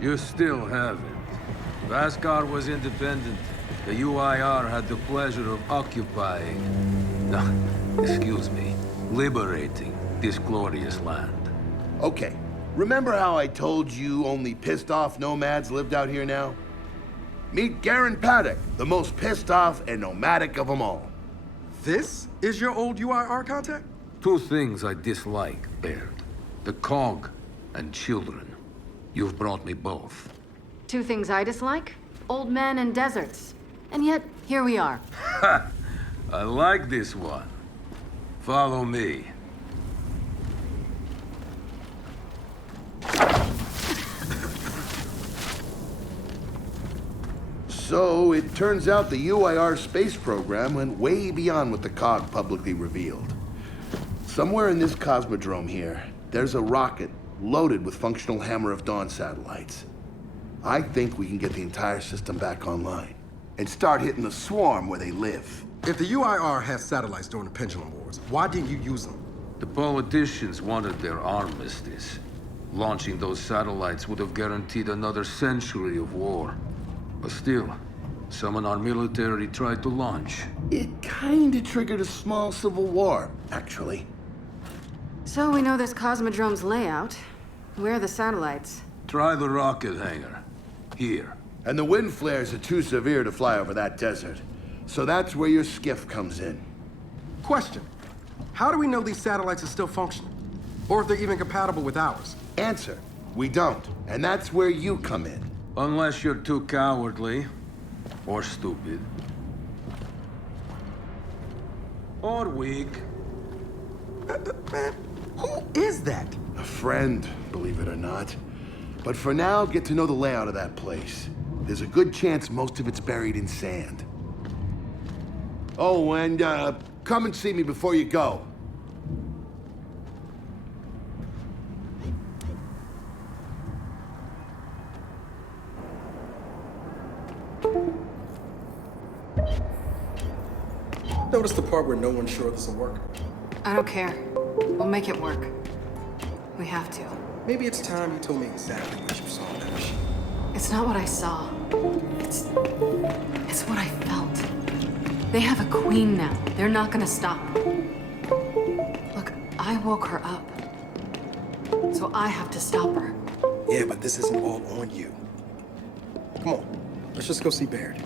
You still haven't. Vascar was independent. The UIR had the pleasure of occupying... No, excuse me. Liberating this glorious land. Okay. Remember how I told you only pissed off nomads lived out here now? Meet Garen Paddock, the most pissed off and nomadic of them all. This is your old UIR contact? Two things I dislike, Baird. The Cog and children. You've brought me both. Two things I dislike? Old men and deserts. And yet, here we are. Ha! I like this one. Follow me. So, it turns out the UIR space program went way beyond what the COG publicly revealed. Somewhere in this cosmodrome here, there's a rocket loaded with functional Hammer of Dawn satellites. I think we can get the entire system back online and start hitting the swarm where they live. If the UIR has satellites during the Pendulum Wars, why didn't you use them? The politicians wanted their armistice. Launching those satellites would have guaranteed another century of war. But still, some in our military tried to launch. It kinda triggered a small civil war, actually. So we know this Cosmodrome's layout. Where are the satellites? Try the rocket hangar. Here. And the wind flares are too severe to fly over that desert. So that's where your skiff comes in. Question. How do we know these satellites are still functional? Or if they're even compatible with ours? Answer. We don't. And that's where you come in. Unless you're too cowardly. Or stupid. Or weak. Man, who is that? A friend, believe it or not. But for now, get to know the layout of that place. There's a good chance most of it's buried in sand. Oh, and come and see me before you go. Notice the part where no one's sure this will work? I don't care. We'll make it work. We have to. Maybe it's time you told me exactly what you saw in that machine. It's not what I saw. It's what I felt. They have a queen now. They're not gonna stop. Look, I woke her up. So I have to stop her. Yeah, but this isn't all on you. Come on, let's just go see Baird.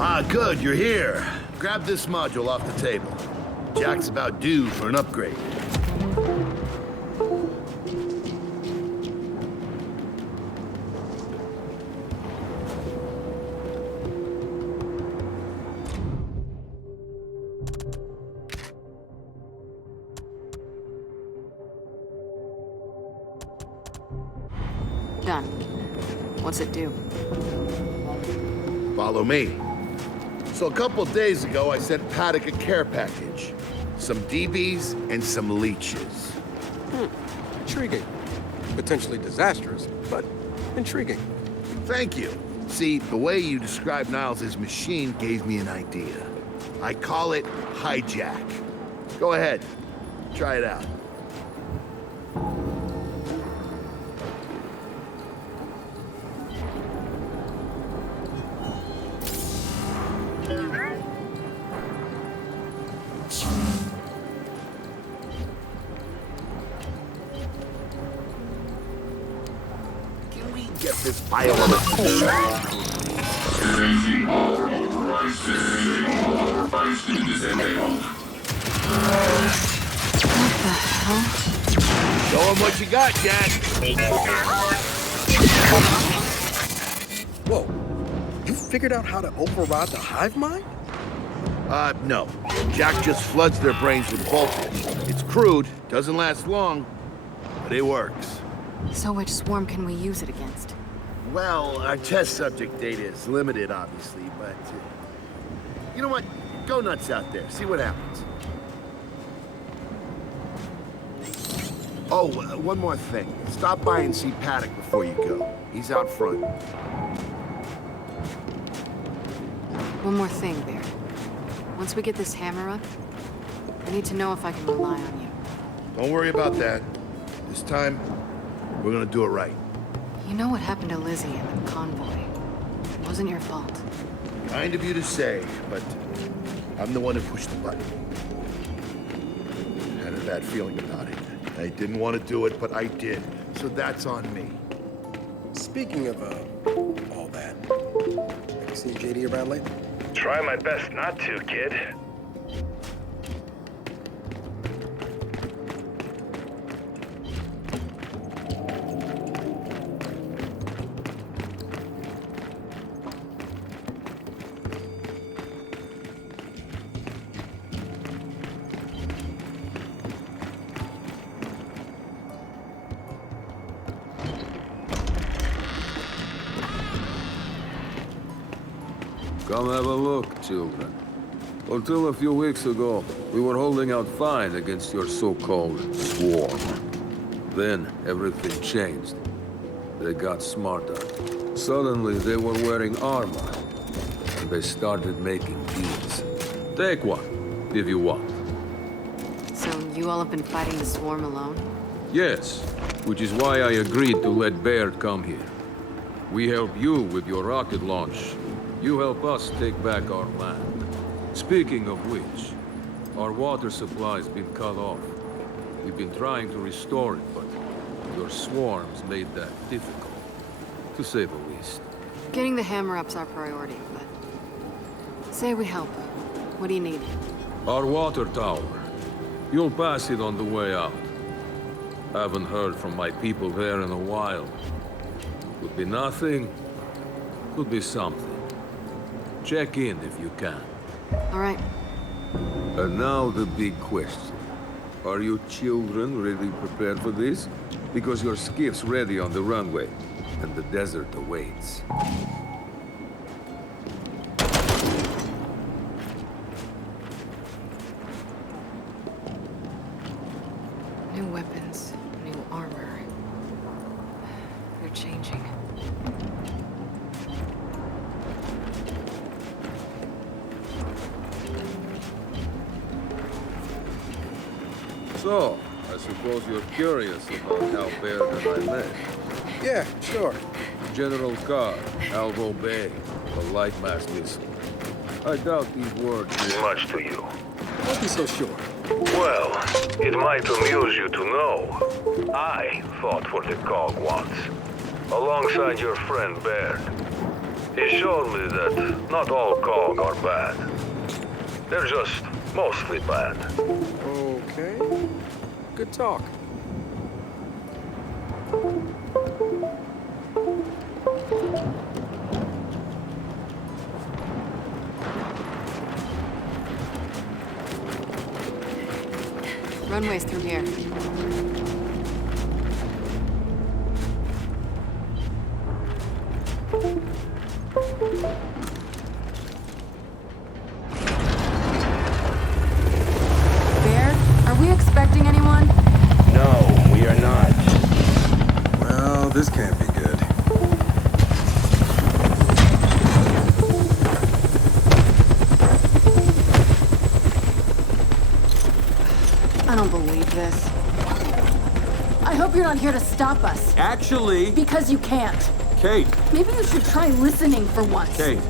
Ah, good, you're here. Grab this module off the table. Jack's about due for an upgrade. Done. What's it do? Follow me. So a couple of days ago, I sent Paddock a care package. Some DBs and some leeches. Intriguing. Potentially disastrous, but intriguing. Thank you. See, the way you described Niles' machine gave me an idea. I call it hijack. Go ahead. Try it out. Can we get this bioelectric? Show 'em what you got, Jack. Whoa. You figured out how to override the hive mind? No. Jack just floods their brains with voltage. It's crude, doesn't last long, but it works. So which swarm can we use it against? Well, our test subject data is limited, obviously, but... you know what? Go nuts out there. See what happens. Oh, one more thing. Stop by and see Paddock before you go. He's out front. One more thing, Bear. Once we get this hammer up, I need to know if I can rely on you. Don't worry about that. This time, we're gonna do it right. You know what happened to Lizzie and the convoy. It wasn't your fault. Kind of you to say, but I'm the one who pushed the button. Had a bad feeling about it. I didn't want to do it, but I did. So that's on me. Speaking of, all that. Have you seen JD around lately? Try my best not to, kid. Come have a look, children. Until a few weeks ago, we were holding out fine against your so-called swarm. Then, everything changed. They got smarter. Suddenly, they were wearing armor. And they started making deals. Take one, if you want. So you all have been fighting the swarm alone? Yes, which is why I agreed to let Baird come here. We help you with your rocket launch. You help us take back our land. Speaking of which, our water supply's been cut off. We've been trying to restore it, but your swarms made that difficult, to say the least. Getting the hammer up's our priority, but... say we help. What do you need? Our water tower. You'll pass it on the way out. Haven't heard from my people there in a while. Could be nothing, could be something. Check in if you can. All right. And now the big question. Are you children really prepared for this? Because your skiff's ready on the runway, and the desert awaits. New weapons, new armor. They're changing. So, I suppose you're curious about how Baird and I met. Yeah, sure. General Carr, Alvo Bay, the light mass missile. I doubt these words mean Much to you. Don't be so sure. Well, it might amuse you to know. I fought for the COG once, alongside your friend Baird. He showed me that not all COG are bad. They're just mostly bad. Okay. Good talk. Runway's through here. Bear, are we expecting anyone? No, we are not. Well, this can't be good. don't believe this. I hope you're not here to stop us. Actually... Because you can't. Kate. Maybe you should try listening for once. Kate.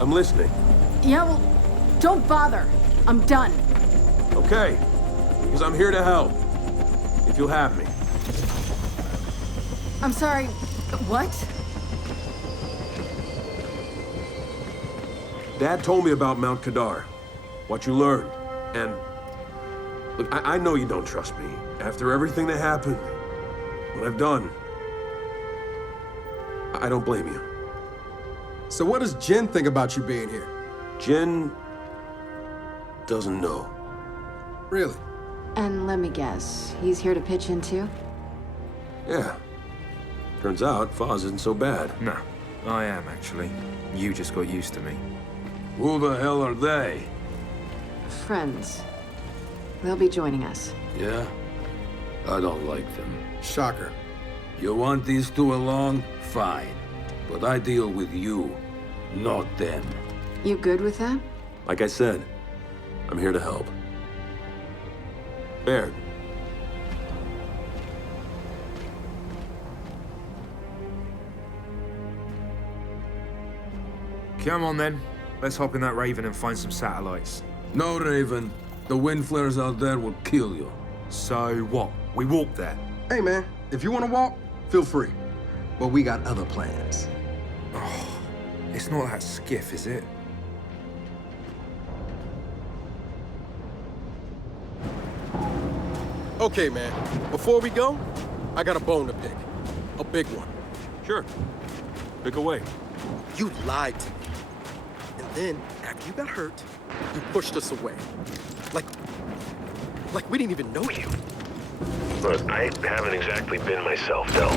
I'm listening. Yeah, well, don't bother. I'm done. Okay. Because I'm here to help. If you'll have me. I'm sorry, what? Dad told me about Mount Kadar. What you learned. And... Look, I know you don't trust me. After everything that happened, what I've done, I don't blame you. So what does Jen think about you being here? Jen doesn't know. Really? And let me guess, he's here to pitch in too? Yeah. Turns out, Foz isn't so bad. No, I am actually. You just got used to me. Who the hell are they? Friends. They'll be joining us. Yeah? I don't like them. Shocker. You want these two along? Fine. But I deal with you, not them. You good with that? Like I said, I'm here to help. Baird. Come on then. Let's hop in that Raven and find some satellites. No, Raven. The wind flares out there will kill you. So what? We walk there. Hey, man, if you want to walk, feel free. But we got other plans. It's not that skiff, is it? Okay, man, before we go, I got a bone to pick. A big one. Sure. Pick away. You lied to me. And then, after you got hurt, you pushed us away. Like we didn't even know you. Look, I haven't exactly been myself, though.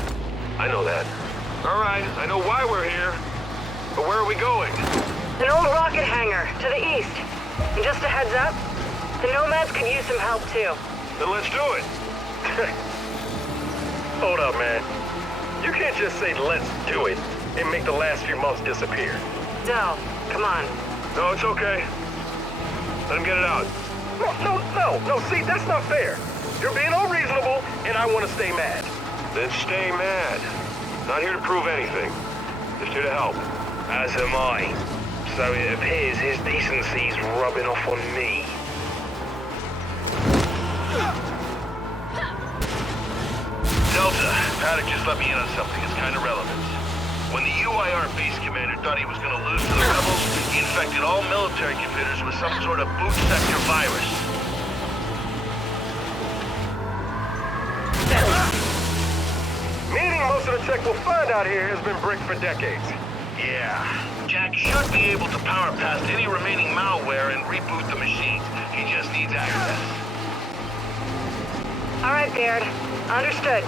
I know that. All right, I know why we're here. But where are we going? An old rocket hangar, to the east. And just a heads up, the Nomads could use some help too. Then let's do it. Hold up, man. You can't just say let's do it and make the last few months disappear. Del, come on. No, it's okay. Let him get it out. No, see, that's not fair. You're being unreasonable, and I want to stay mad. Then stay mad. Not here to prove anything. Just here to help. As am I. So it appears his decency's rubbing off on me. Delta, Paddock just let me in on something. It's kind of relevant. When the UIR base commander thought he was going to lose to the rebels, he infected all military computers with some sort of boot sector virus. Meaning most of the tech we'll find out here has been bricked for decades. Yeah. Jack should be able to power past any remaining malware and reboot the machines. He just needs access. All right, Baird. Understood.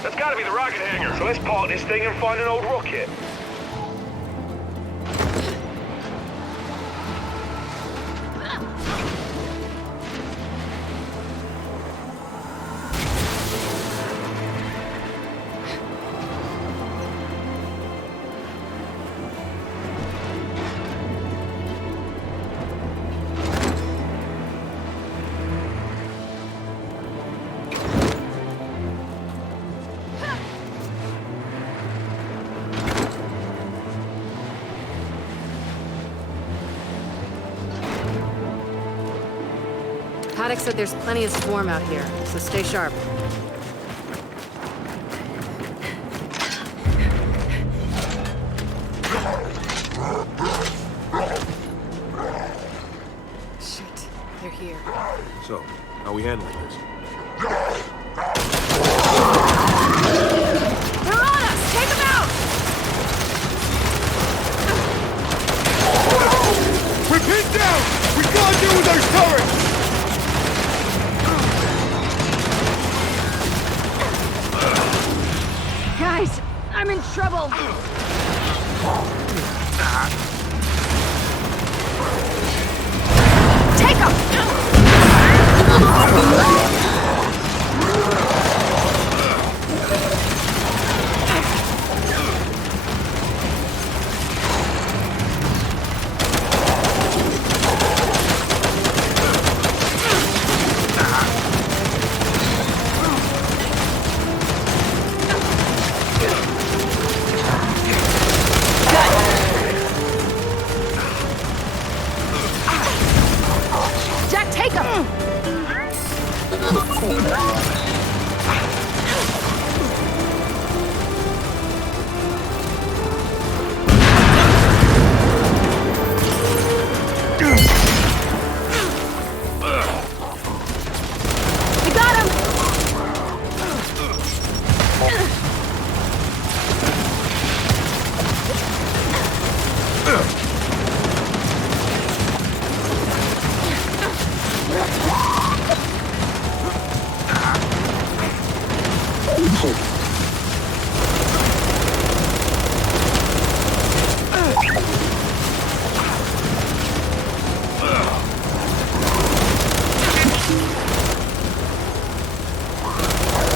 That's gotta be the rocket hangar. So let's park this thing and find an old rocket. Maddox said there's plenty of swarm out here, so stay sharp. Shit, they're here. So, how are we handling this? They're on us! Take them out! We're pinned down! We can't deal with those turrets! Guys, I'm in trouble! Take them! Jack, take him! We got him!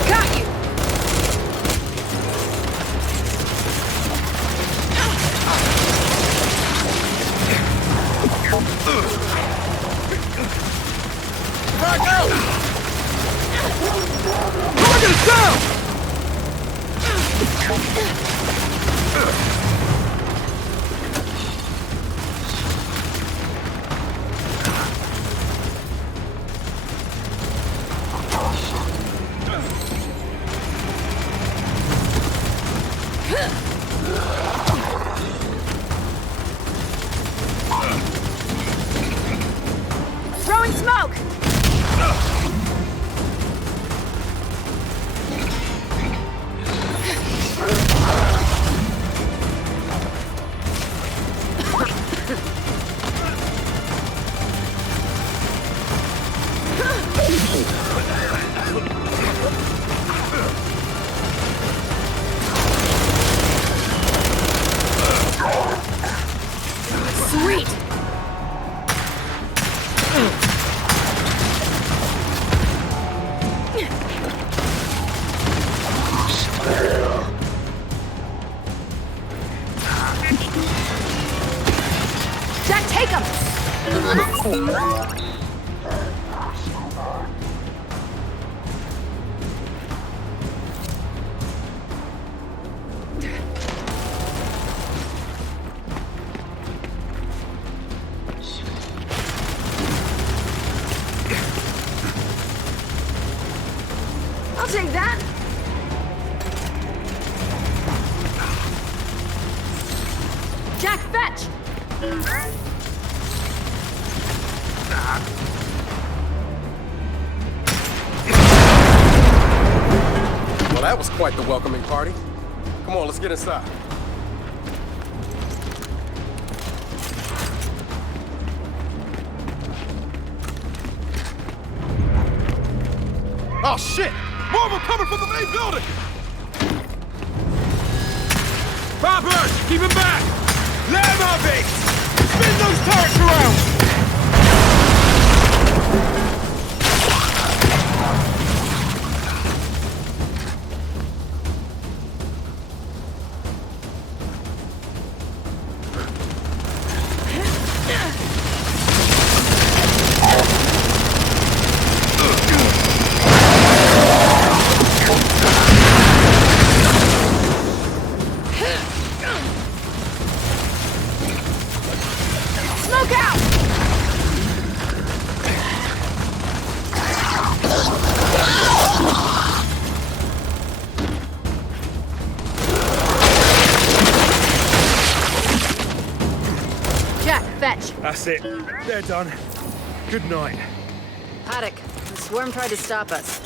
Got you! Back out! Target is down! Throwing smoke! Sweet! Jack, take him! I'll take that! Jack, fetch! Well, that was quite the welcoming party. Come on, let's get inside. Oh, shit! More of them coming from the main building! Robbers! Keep him back! Let him out, Big! Spin those turrets around! Smoke out! Fetch. That's it. They're done. Good night. Paddock, the swarm tried to stop us.